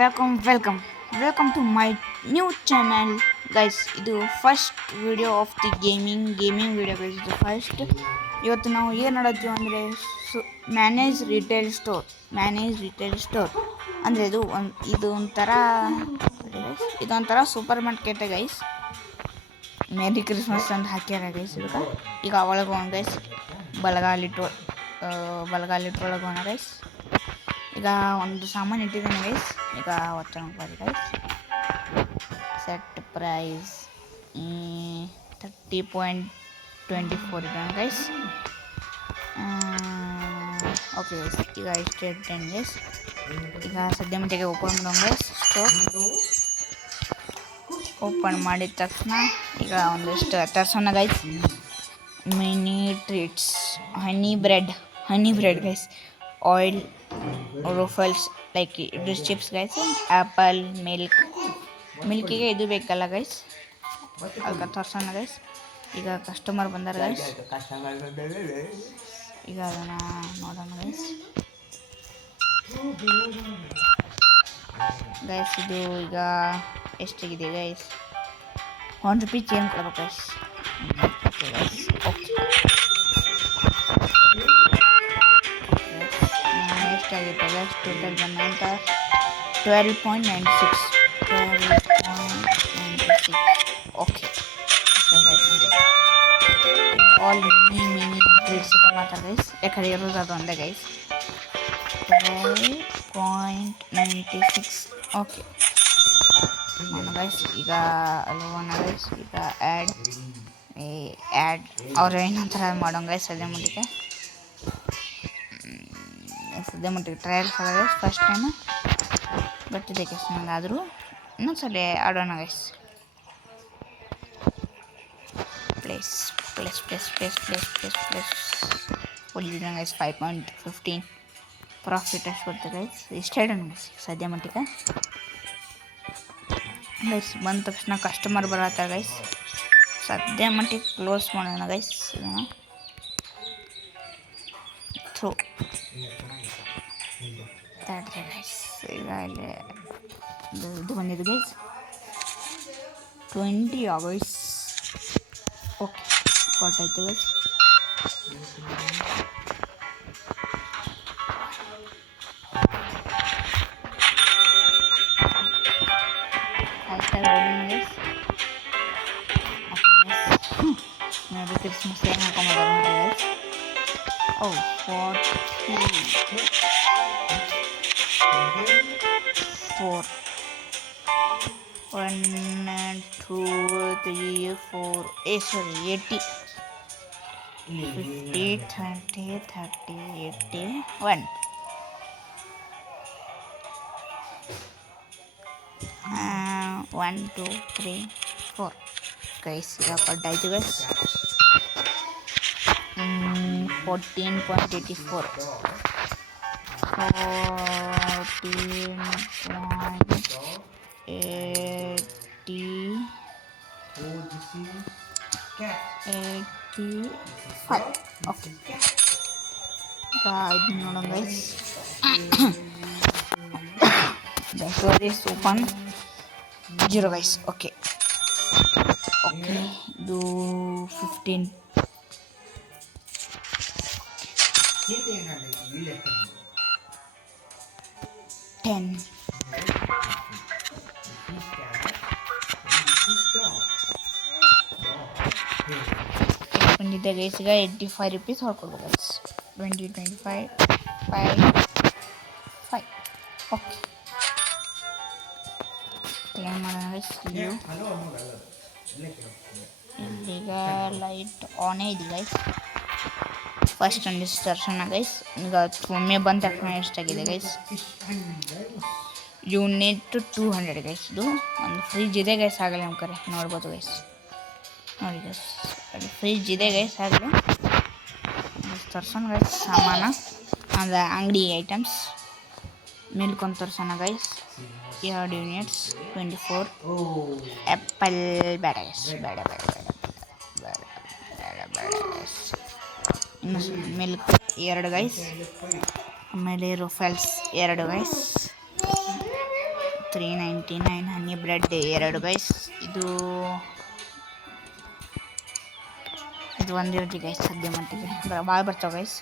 Welcome to my new channel guys. ಇದು first video of the gaming video guys. ಇದು first. ಇವತ್ತು ನಾವು ಏನು ನೋಡತ್ತೀವಿ ಅಂದರೆ ಮ್ಯಾನೇಜ್ ರಿಟೇಲ್ ಸ್ಟೋರ್ ಅಂದರೆ ಇದೊಂಥರ super market guys. Merry Christmas ಅಂತ ಹಾಕ್ಯಾರ ಗೈಸ್. ಈಗ ಒಳಗೆ ಹೋಗೋಣ ಗೈಸ್. ಬಲಗಾಲಿಟ್ರೊಳಗೆ ಹೋಗೋಣ ಗೈಸ್. ಈಗ ಒಂದು ಸಾಮಾನು ಇಟ್ಟಿದ್ದೇನೆ ಗೈಸ್. ಈಗ ಒತ್ತಡ ಗೈಸ್. ಸೆಟ್ ಪ್ರೈಸ್ 30.24 ಇಡೋಣ ಗೈಸ್. ಓಕೆ ಗೈಸ್, ಈಗ ಇಷ್ಟೇ ಇಟ್ಟೇನೆ ಗೈಸ್. ಈಗ ಸದ್ಯ ಮಟ್ಟಿಗೆ ಓಪನ್ ಮಾಡೋಣ ಗೈಸ್. ಓಪನ್ ಮಾಡಿದ ತಕ್ಷಣ ಈಗ ಒಂದಿಷ್ಟು ತರ್ಸೋಣ ಗೈಸ್. ಮಿನಿ ಟ್ರೀಟ್ಸ್, ಹನಿ ಬ್ರೆಡ್ ಗೈಸ್, ಆಯಿಲ್ ರೂಫಲ್ಸ್ ಲೈಕ್ ಇದು ಚಿಪ್ಸ್ ಗೈಸ್, ಆ್ಯಪಲ್ ಮಿಲ್ಕಿಗೆ ಇದು ಬೇಕಲ್ಲ ಗೈಸ್, ಅದಕ್ಕೆ ತೋರ್ಸೋಣ ಗೈಸ್. ಈಗ ಕಸ್ಟಮರ್ ಬಂದಾರ ಗೈಸ್. ಈಗ ಅದನ್ನು ನೋಡೋಣ ಗೈಸ್. ಇದು ಈಗ ಎಷ್ಟಾಗಿದೆ ಗೈಸ್? ₹1 ಚೇಂಜ್ ಕೊಡ್ಬೇಕು ಗೈಸ್. ಓಕೆ ಗೈಸ್, ಎಷ್ಟಾಗಿದೆ ಗೈಸ್? ಟೋಟಲ್ ಬಂದಂತ 12.96. ಓಕೆ, ಆಲ್ ಮಿನಿ ಟ್ರೀಟ್ಸ್ ಮಾತ್ರ ಗೈಸ್. ಯಾಕಂದ್ರೆ ಇರೋದು ಅದು ಒಂದೇ ಗೈಸ್. 12.96. Okay guys. ಈಗ ಅಲ್ವೋಣ ಗೈಸ್. ಈಗ ಆ್ಯಡ್ ಅವ್ರು ಏನಂತಾರೆ ಮಾಡೋಣ ಗೈಸ್. ಸದ್ಯ ಮಟ್ಟಿಗೆ ಟ್ರಯಲ್ಸ್ ಅಲ್ಲ ಗೈಸ್, ಫಸ್ಟ್ ಟೈಮು ಬರ್ತಿದೆ ಗೈಸ್. ನನಗಾದರೂ ಇನ್ನೊಂದ್ಸಲ ಆಡೋಣ ಗೈಸ್. ಪ್ಲೇಸ್ ಹೊಲಿದಿನ ಗೈಸ್. 5.15 ಪ್ರಾಫಿಟ್ ಅಷ್ಟು ಬರ್ತದೆ ಗೈಸ್. ಇಷ್ಟ ಆಡೋಣ ಗೈಸ್ ಸದ್ಯ ಮಟ್ಟಿಗೆ ಗೈಸ್. ಬಂದ ತಕ್ಷಣ ಕಸ್ಟಮರ್ ಬರತ್ತಾರ ಗೈಸ್. ಸದ್ಯ ಮಟ್ಟಿಗೆ ಕ್ಲೋಸ್ ಮಾಡೋಣ ಗೈಸ್. Through guys. ಈಗ ಇಲ್ಲಿ ಇದು ಬಂದಿದ್ದು ಗೈಸ್ 20 ಆಗೈಸ್. ಓಕೆ, ಕೊಟ್ಟಾಯ್ತು ಗೈಸ್. ಮೇರಿ ಕ್ರಿಸ್ಮಸ್ ಏನು ಹಾಕೊಂಡ್ಬಂದಾರ ನೋಡಿ ಗೈಸ್. 4 1 2 3 4 80 50 30 30 81 1 2 3 4 ಗೈಸ್. ಈಗ ಕೊಟ್ಟಾಯ್ತು ಗೈಸ್. 14.84 14.85. ಓಕೆ, ಇದು ನೋಡೋಣ guys. Dice open 0 guys. Okay, ಇದು 15 10 ಬಂದಿದ್ದೆ ಗೈಸ್. ಈಗ ₹85 ಹೊಡ್ಕೊಡ್ಬೇಕು ಗೈಸ್. 20 25 5 5. ಓಕೆ, ಕ್ಲೇಮ್ ಮಾಡೋಣ ಗೈಸ್. ಇಲ್ಲಿಗ ಲೈಟ್ ಆನೇ ಇದೆ ಗೈಸ್. ಫಸ್ಟ್ ಒಂದಿಷ್ಟು ತರ್ಸೋಣ ಗೈಸ್. ಈಗ ಒಮ್ಮೆ ಬಂದ ತಕ್ಷಣ ಎಷ್ಟಾಗಿದೆ ಗೈಸ್? Unit 200 guys. ಇದು ಒಂದು ಫ್ರಿಜ್ ಇದೆ ಗೈಸ್. ಆಗಲೇ ನಮ್ಮ ಕರೆ ನೋಡ್ಬೋದು ಗೈಸ್. ನೋಡಿ ಗೈಸ್, ಅಲ್ಲಿ ಫ್ರಿಜ್ ಇದೆ ಗೈಸ್. ಆಗಲೇ ತರ್ಸೋಣ ಗೈಸ್ ಸಾಮಾನು, ಅಂದರೆ ಅಂಗಡಿ ಐಟಮ್ಸ್. ಮಿಲ್ಕ್ ಒಂದು ತರ್ಸೋಣ ಗೈಸ್. 2 ಯೂನಿಟ್ಸ್ 24. ಆ್ಯಪಲ್ ಬೇಡ ಗೈಸ್, ಬೇಡ ಗೈಸ್. ಇನ್ನು ಮಿಲ್ಕ್ 2 ಗೈಸ್. ಆಮೇಲೆ Ruffles 2 guys. 399 honey bread 2 guys. ಇದು ಒಂದು ಇರಲಿ ಗೈಸ್ ಸದ್ಯ ಮಟ್ಟಿಗೆ ಭಾಳ ಬರ್ತಾವೆ ಗೈಸ್.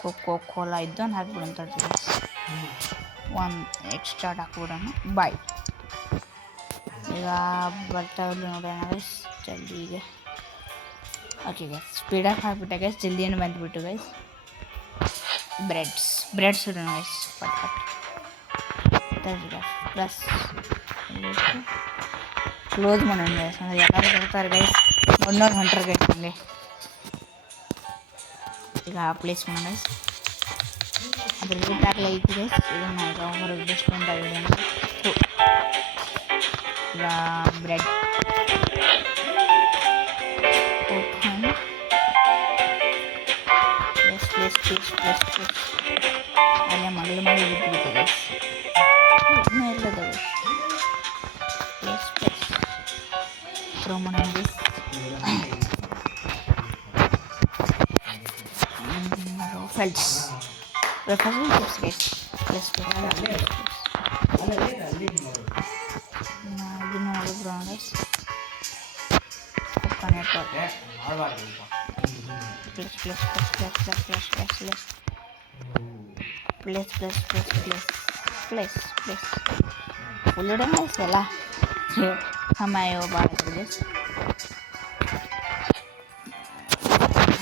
ಕೋಕೋ ಕೋಲಾ ಇದ್ದೊಂದು ಹಾಕ್ಬಿಡೋಣ ಗೈಸ್. ಒಂದು ಎಕ್ಸ್ಟ್ರಾ ಹಾಕ್ಬಿಡೋಣ. ಬಾಯ್. ಈಗ ಬರ್ತಾವಲ್ಲಿ ನೋಡೋಣ ಗೈಸ್ ಜಲ್ದಿಗೆ. ಓಕೆ ಗೈಸ್ ಸ್ಪೀಡಾಗಿ ಹಾಕ್ಬಿಟ್ಟೆ ಗೈಸ್, ಜಲ್ದಿಯನ್ನು ಬಂದುಬಿಟ್ಟು ಗೈಸ್. ಬ್ರೆಡ್ಸ್ ಇಡೋಣ ಗೈಸ್ ಪಟ್ ಪ್ಲಸ್ ಕ್ಲೋಸ್ ಮಾಡೋಣ ಗೈಸ್. ಅಂದರೆ ಎಲ್ಲರೂ ಬರ್ತಾರೆ ಗೈಸ್, ಒಂದೊಂದು ಹೊಂಟ್ರೆ ಗೈಸ್ ಹಂಗೆ. ಈಗ ಪ್ಲೇಸ್ ಮಾಡೋಣ ಗೈಸ್. ಅದ್ರ ರೇಟ್ ಆಗಲೈತಿ ಗೈಸ್. ಇದನ್ನು ಈಗ ಹೊರಗೆ ಡಿಸ್ಕೌಂಟ್ ಆಗಿದೆ ಈಗ ಬ್ರೆಡ್ ಓಪನ್ ಪ್ಲಸ್ ಅಲ್ಲೇ ಮಾಡಿ ಬಿಟ್ಬಿಟ್ಟು ಗೈಸ್. ಇನ್ನೂ ಇಲ್ಲದ ಪ್ಲಸ್ ಥ್ರೋ ಮಾಡೋಣ ಗೈಸ್. ಫೆಲ್ಸ್ ಗೈಸ್ ಪ್ಲಸ್ ಇದನ್ನು ಮಾಡಿದ್ರು ಗೈಸ್. ಪ್ಲಸ್ ಫುಲ್ ಇಡೋಣ ಗೈಸ್ ಎಲ್ಲ. ಸಮಯ ಭಾಳ ಗೈಸ್.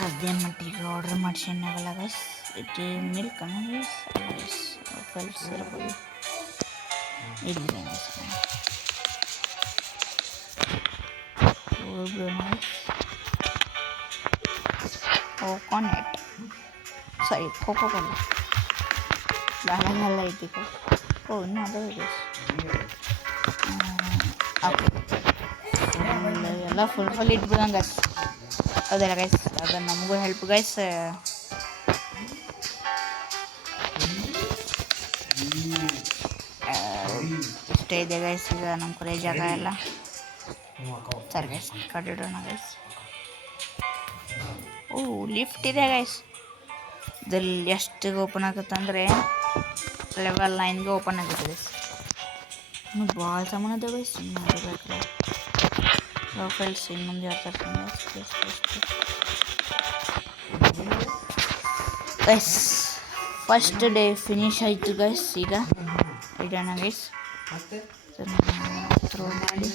ಅದೇನು ಮಟ್ಟಿಗೆ ಆರ್ಡ್ರ್ ಮಾಡ್ಸೋಣಾಗಲ್ಲ ಗೈಸ್. ಇದು ಮಿಲ್ಕ್ ಅನ್ನ ಗೈಸ್. ಫೆಲ್ಸ್ ಇರ್ಬೋದು ಇಲ್ಲಿ ಗೈಸ್. ಕೋಕೋನಟ್ ಸಾರಿ ಕೋಕೋ ಕೋಲಾ ಎಲ್ಲ ಐತಿ. ಇನ್ನೂ ಅದೇ ಗೈಸ್. ಎಲ್ಲ ಫುಲ್ ಇಟ್ಬಿಡೋಣ ಗೈಸ್. ಹೌದಲ್ಲ ಗೈಸ್, ಅದು ನಮಗೂ ಹೆಲ್ಪ್ ಗೈಸ್. ಇಷ್ಟೇ ಇದೆ ಗೈಸ್ ಈಗ ನಮ್ಮ ಕಡೆ ಜಾಗ ಎಲ್ಲ. ಸರಿ ಗೈಸ್ ಕಟ್ಟಿಡೋಣ ಗೈಸ್. ಲಿಫ್ಟ್ ಇದೆ ಗೈಸ್. ಇದಲ್ಲಿ ಎಷ್ಟಿಗೆ ಓಪನ್ ಆಗುತ್ತೆ ಅಂದರೆ ಲೆವೆಲ್ 9ಗೆ ಓಪನ್ ಆಗುತ್ತೆ ಗೈಸ್. ಇನ್ನೂ ಭಾಳ ಸಾಮಾನು ಅದಾವೆ ಗೈಸ್. ನೋಡಬೇಕಲ್ಲ ಫೈಲ್ಸ್ ಇನ್ನೊಂದು ಹೇಳ್ತಾರೆ ಗೈಸ್. ಫಸ್ಟ್ ಡೇ ಫಿನಿಶ್ ಆಯಿತು ಗೈಸ್. ಈಗ ಇಡೋಣ ಗೈಸ್. ಥ್ರೋ ಮಾಡಿ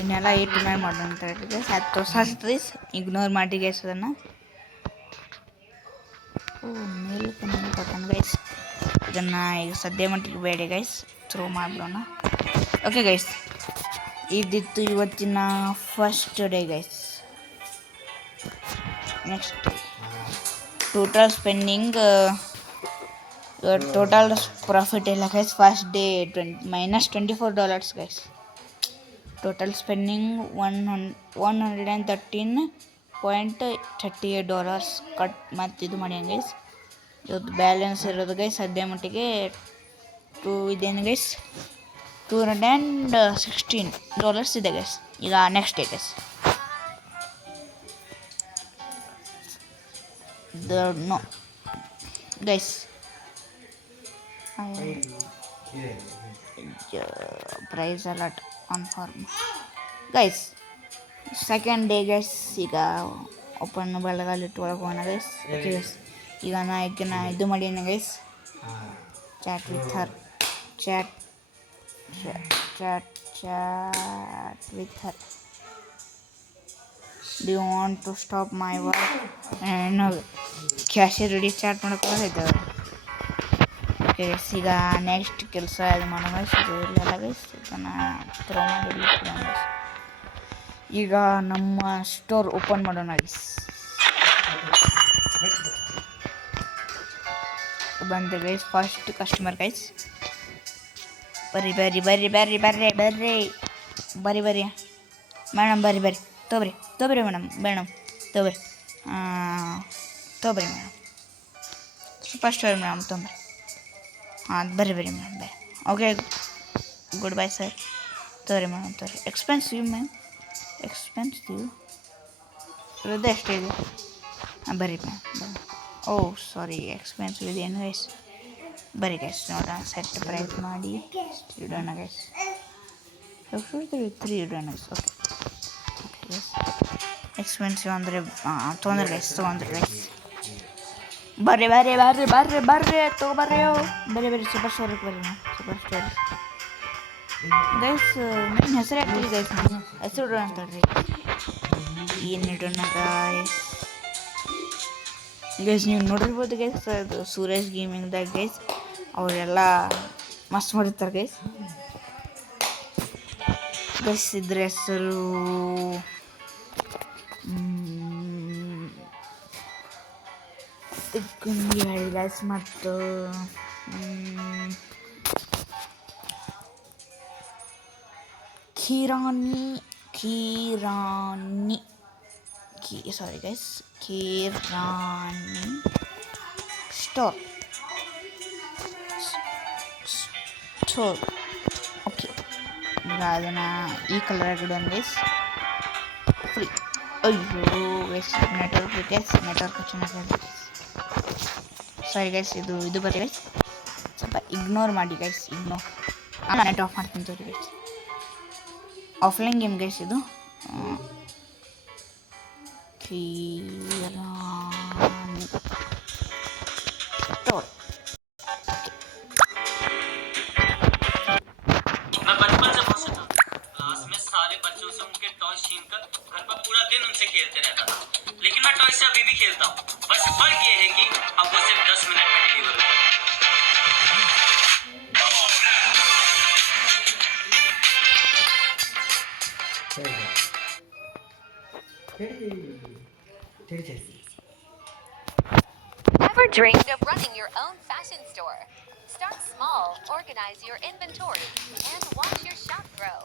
ಇನ್ನೆಲ್ಲ 8 to 9 ಮಾಡೋಣ ಅಂತ ಹೇಳಿ ಗೈಸ್. ಅದು ಗೈಸ್ ಇಗ್ನೋರ್ ಮಾಡಿ ಗೈಸ್ ಅದನ್ನು. ಮಿಲ್ಕ್ ಕೊಟ್ಟಣ ಗೈಸ್. ಇದನ್ನು ಈಗ ಸದ್ಯ ಮಟ್ಟಿಗೆ ಬೇಡ ಗೈಸ್, ಥ್ರೋ ಮಾಡಿಬಿಡೋಣ. ಓಕೆ ಗೈಸ್, ಇದಿತ್ತು ಇವತ್ತಿನ first day guys. Next total spending total profit ಇಲ್ಲ guys. First day -$24 guys. Total spending $113.38 cut ಮತ್ತು ಇದು ಮಾಡಿ ಗೈಸ್. ಇವತ್ತು ಬ್ಯಾಲೆನ್ಸ್ ಇರೋದು ಗೈಸ್ ಸದ್ಯ ಮಟ್ಟಿಗೆ ಇದೇನು ಗೈಸ್ $216 ಇದೆ ಗೈಸ್. ಈಗ next day guys. No guys price alert confirm guys. Second day guys. ಈಗ ಓಪನ್ ಬೆಳಗಾಲಿಟ್ಟು ಒಳಗೆ ಹೋಗೋಣ ಗೈಸ್. ಓಕೆ ಗೈಸ್, ಈಗ ನಾ ಇದು ಮಾಡೀನಿ guys. Chat with her. Do you want to stop my work? No, cashier ready chat ಮಾಡ್ಕೊಳ್ಳೋದು. ಓಕೆ ಗೈಸ್, ಈಗ ನೆಕ್ಸ್ಟ್ ಕೆಲಸ ಇದು ಮಾಡೋಣ ಗೈಸ್. ಇದು ಇರಲಿಲ್ಲ ಗೈಸ್, ಇದನ್ನು ಥ್ರೋ ಮಾಡಿ ಗೈಸ್. ಈಗ ನಮ್ಮ ಸ್ಟೋರ್ ಓಪನ್ ಮಾಡೋಣ ಗೈಸ್. ಬಂದು ಗೈಸ್ ಫಸ್ಟ್ ಕಸ್ಟಮರ್ ಗೈಸ್. ಬರ್ರಿ ಮೇಡಮ್, ಬರ್ರಿ ತೊಗೊಬ್ರಿ ಮೇಡಮ್ ತೊಗೊಬ್ರಿ ಮೇಡಮ್. ಫಸ್ಟ್ ಮೇಡಮ್ ತೊಗೊಬ್ರಿ. ಬರ್ರಿ ಮೇಡಮ್ ಬರ್ರಿ. Okay, good bye sir. ತೊಗೊರಿ ಮೇಡಮ್ ತೊಗೊರಿ. ಎಕ್ಸ್ಪೆನ್ಸಿವ್ ಇರೋದು ಎಷ್ಟೇ ಇದೆ. ಬರ್ರಿ ಮೇಡಮ್. ಸಾರಿ ಎಕ್ಸ್ಪೆನ್ಸಿವ್ ಇದೆ ಏನು ಗೈಸ್. ಬರೀ ಗೈಸ್ ನೋಡೋಣ ಸೆಟ್ ಪ್ರೈಸ್ ಮಾಡಿ ಇಡೋಣ ಗೈಸ್ 3 ಇಡೋಣ ಗೈಸ್. ಓಕೆ ಗೈಸ್ ಎಕ್ಸ್ಪೆನ್ಸಿವ್ ಅಂದರೆ ತೊಗೊಂಡ್ರೆ ಗೈಸ್ ಬರ್ರಿ ತೊಗೊಬರ್ರಿ ಬರೀ ಸೂಪರ್ ಸ್ಟೋರಿಗೆ ಬರ್ರಿ ಸೂಪರ್ ಸ್ಟೋರ್ ಗೈಸ್. ನಿಮ್ಮ ಹೆಸರು ಹಾಕ್ತೀವಿ ಗೈಸ್, ಹೆಸರು ಇಡೋಣ ಅಂತೇಳ್ರಿ. ಏನು ಇಡೋಣ ಗೈಸ್ ನೀವು ನೋಡಿರ್ಬೋದು ಗೈಸ್, ಅದು ಸೂರಜ್ ಗೇಮಿಂಗ್ದಾಗ ಗೈಸ್ ಅವರೆಲ್ಲ ಮಸ್ತ್ ಮಾಡಿರ್ತಾರೆ ಗೈಸ್. ಗೈಸ್ ಇದ್ರ ಹೆಸರು ಹೇಳಿ ಗೈಸ್. ಮತ್ತು ಕಿರಾಣಿ ಸ್ಟೋರ್ ಓಕೆ. ಈಗ ಅದನ್ನು ಈ ಕಲರ್ ಇಡೋಣ ಗೈಸ್. ಫ್ರೀ. ಅಯ್ಯೋ ಗೈಸ್ ನೆಟ್ವರ್ಕ್ ಚೆನ್ನಾಗಿ ಸಾರಿ ಗೈಸ್. ಇದು ಬರೀ ಗೈಸ್ ಸ್ವಲ್ಪ ಇಗ್ನೋರ್ ಮಾಡಿ ಗೈಸ್. ನೆಟ್ ಆಫ್ ಮಾಡ್ತೀನಿ ತೋರಿ ಗೈಸ್. ಆಫ್ಲೈನ್ ಗೇಮ್ ಗೈಸ್ ಇದು. ಕಿರಾಣಿ ಸ್ಟೋರ್. मैं बचपन से बहुत था क्लास में सारे बच्चों से उनके टॉय छीन कर घर पर पूरा दिन उनसे खेलते रहता था, लेकिन मैं टॉय से अभी भी खेलता हूँ. बस फर्क ये है कि अब वो सिर्फ 10 मिनट में डिलीवर होता है. Ever dreamed of running your own fashion store? Start small, organize your inventory, and watch your shop grow.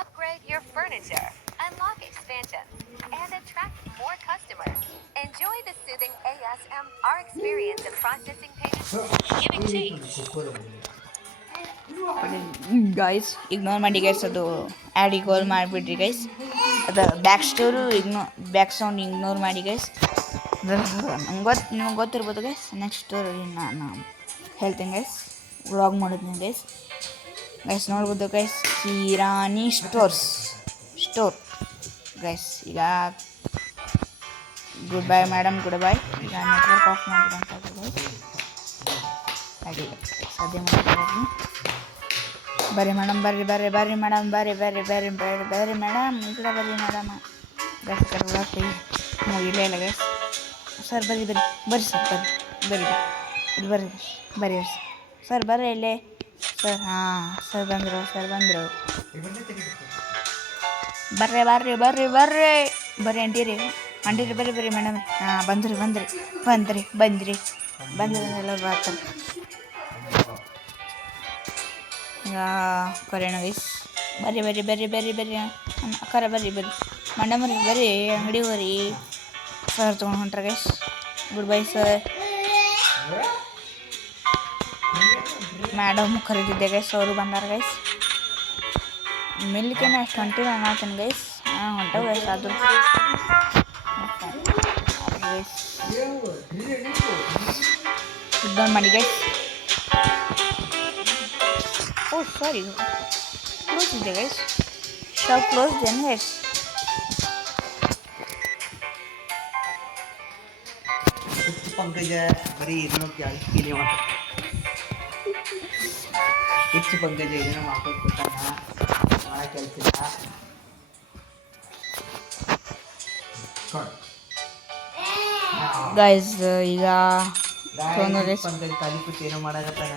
Upgrade your furniture, unlock expansions, and attract more customers. Enjoy the soothing ASMR experience of processing payments and giving change. Guys ignore ಮಾಡಿ guys, ಅದು add ignore ಮಾಡಿಬಿಡ್ರಿ guys. ಅದು back sound ignore ಮಾಡಿ guys. ನಿಮ್ಗೆ ಗೊತ್ತಿರ್ಬೋದು guys. Next story ನಾನು ಹೇಳ್ತೀನಿ guys, vlog ಮಾಡಿದ್ದೀನಿ guys ನೋಡ್ಬೋದು ಗೈಸ್. ಕಿರಾಣಿ ಸ್ಟೋರ್ ಗೈಸ್. ಈಗ good bye madam, good bye. ಈಗ ನೆಟ್ವರ್ಕ್ ಆಫ್ ಮಾಡಿದಂಥ ಗೈಸ್ ಅಡಿ ಸಾಧ್ಯ ಮಾಡಿದ್ರಿ. ಬರ್ರಿ ಮೇಡಮ್ ಬರ್ರಿ ಮೇಡಮ್ ಬರ್ರಿ ಮೇಡಮ್. ಈ ಕಡೆ ಬರ್ರಿ ಮೇಡಮ್. ಗೈಸ್ ಕಡೆ ಬಿಡಾಕ್ರಿ ಮುಗಿಲೇ ಇಲ್ಲ ಗೈಸ್. ಸರ್ ಬರ್ರಿ ಸರ್ ಬರ್ರಿ ಇಲ್ಲೇ ಸರ್. ಹಾಂ ಸರ್ ಬಂದರು ಬರ್ರಿ ಅಂಟೀರಿ ಬರ್ರಿ ಮೇಡಮ್. ಹಾಂ ಬಂದ್ರಿ ಎಲ್ಲರೂ ಬರ್ತಾರೆ. ಈಗ ಕರೆಯೋಣ ಗೈಸ್. ಬರ್ರಿ ಅಕ್ಕಾರ ಬರ್ರಿ ಮೇಡಮ್ ಬರ್ರಿ ಅಂಗಡಿ ಹೋರಿ. ಸರ್ ತೊಗೊಂಡು ಹೊಂಟ್ರ guys. Good bye sir. Madam ಕರೀತಿದ್ದೆ ಗೈಸ್, ಅವರು ಬಂದಾರ ಗೈಸ್. ಮಿಲ್ಕೇನ ಅಷ್ಟು ಹೊಂಟಿಲ್ಲ ಅನ್ನತೀನಿ ಗೈಸ್. ಹೊಂಟವು ಗೈಸ್. ಅದು ಗೈಸ್ ಡೌನ್ ಮಾಡಿ ಗೈಸ್. ಓ ಸಾರಿ ಕ್ಲೋಸ್ ಇದೆ ಗೈಸ್. ಶಾಪ್ ಕ್ಲೋಸ್ ಏನು ಗೈಸ್. पंकज बरी ಇದನ್ನು ಕೇಳಿ ಹೆಚ್ಚು पंकज ಇದನ್ನು ಮಾಡ್ಕೊಡ್ತಾನ ಭಾಳ ಕೆಲಸ ಗೈಸ್. ಈಗ पंकज ಖಾಲಿ ಕೂತು ಏನೋ ಮಾಡಾಕತ್ತಾನ.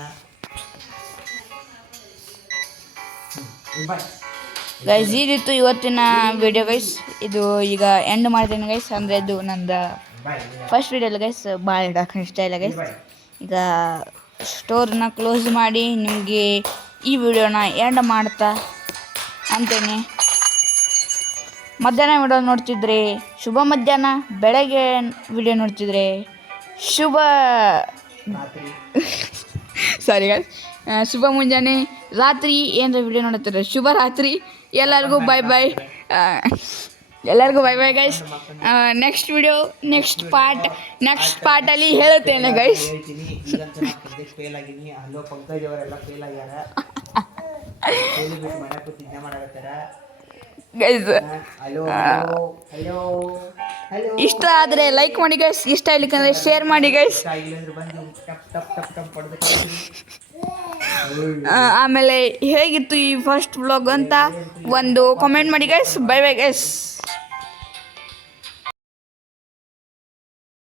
ಗೈಸ್ ಇದಿತ್ತು ಇವತ್ತಿನ ವಿಡಿಯೋ ಗೈಸ್. ಇದು ಈಗ ಎಂಡ್ ಮಾಡ್ತೀನಿ ಗೈಸ್. ಅಂದರೆ ಇದು ನಂದು ಫಸ್ಟ್ ವಿಡಿಯೋ ಇಲ್ಲ ಗೈಸ್. ಭಾಳ ಇಡಕ್ಕೆ ಇಷ್ಟ ಇಲ್ಲ ಗೈಸ್. ಈಗ ಸ್ಟೋರ್ನ ಕ್ಲೋಸ್ ಮಾಡಿ ನಿಮಗೆ ಈ ವಿಡಿಯೋನ ಎಂಡ್ ಮಾಡ್ತಾ ಅಂತೇನೆ. ಮಧ್ಯಾಹ್ನ ವಿಡಿಯೋ ನೋಡ್ತಿದ್ರೆ ಶುಭ ಮಧ್ಯಾಹ್ನ, ಬೆಳಗ್ಗೆ ವಿಡಿಯೋ ನೋಡ್ತಿದ್ರೆ ಶುಭ ಸಾರಿ ಗೈಸ್, ಶುಭ ಮುಂಜಾನೆ, ರಾತ್ರಿ ಏನರ ವಿಡಿಯೋ ನೋಡ್ತಿದ್ರೆ ಶುಭ ರಾತ್ರಿ. ಎಲ್ಲರಿಗೂ ಬಾಯ್. ಎಲ್ಲರಿಗೂ bye bye guys. Next video next ಪಾರ್ಟಲ್ಲಿ ಹೇಳುತ್ತೇನೆ ಗೈಸ್. ಹೇಳ್ತೀನಿ. ಈಗಂತೂ ನಾನು ಸದ್ಯಕ್ಕೆ ಫೇಲ್ ಆಗಿನಿ. ಅಲ್ಲೋ ಪಂಕಜ್ ಅವರೆಲ್ಲ ಫೇಲ್ ಆಗ್ಯಾರ. ಫೇಲ್ ಬಿಟ್ಟು ಮನೆ ಕೂತು ನಿದ್ದೆ ಮಾಡಕತ್ತಾರ ಗೈಸ್. Hello hello hello. ಇಷ್ಟ ಆದರೆ ಲೈಕ್ ಮಾಡಿ ಗೈಸ್, ಇಷ್ಟ ಇರ್ಲಿಕ್ಕಂದ್ರೆ ಶೇರ್ ಮಾಡಿ ಗೈಸ್. ಆಗಿಲ್ಲ ಅಂದ್ರೆ ಬಂದು ಟಪ್ ಟಪ್ ಟಪ್ ಟಪ್ ಹೊಡೆದು ಆಮೇಲೆ ಹೇಗಿತ್ತು ಈ ಫಸ್ಟ್ ವ್ಲಾಗ್ ಅಂತ ಒಂದು ಕಾಮೆಂಟ್ ಮಾಡಿ ಗೈಸ್. By bye guys.